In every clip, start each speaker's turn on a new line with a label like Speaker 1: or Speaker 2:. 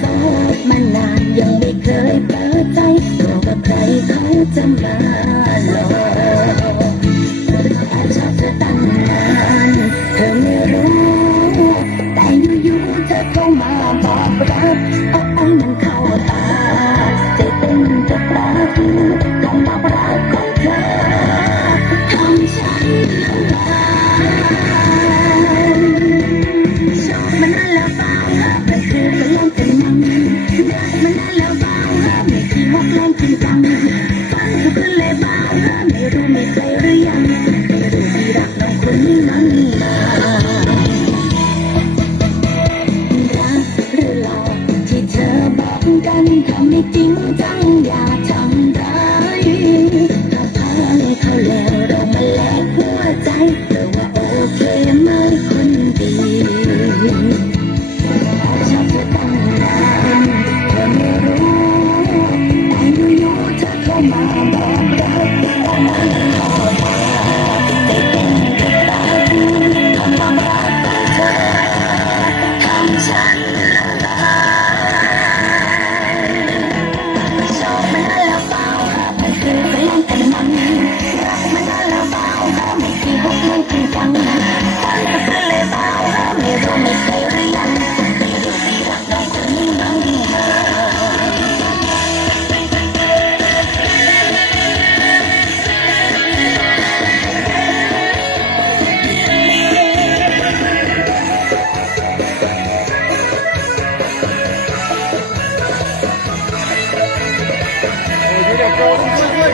Speaker 1: โสดมานานยังไม่เคยเปิดใจกลัวว่าใครเขาจะมาหลอก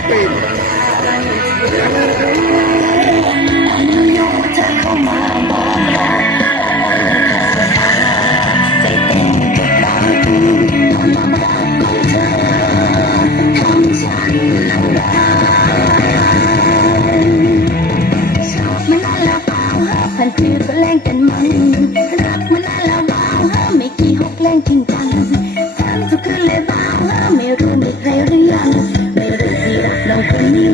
Speaker 1: pain.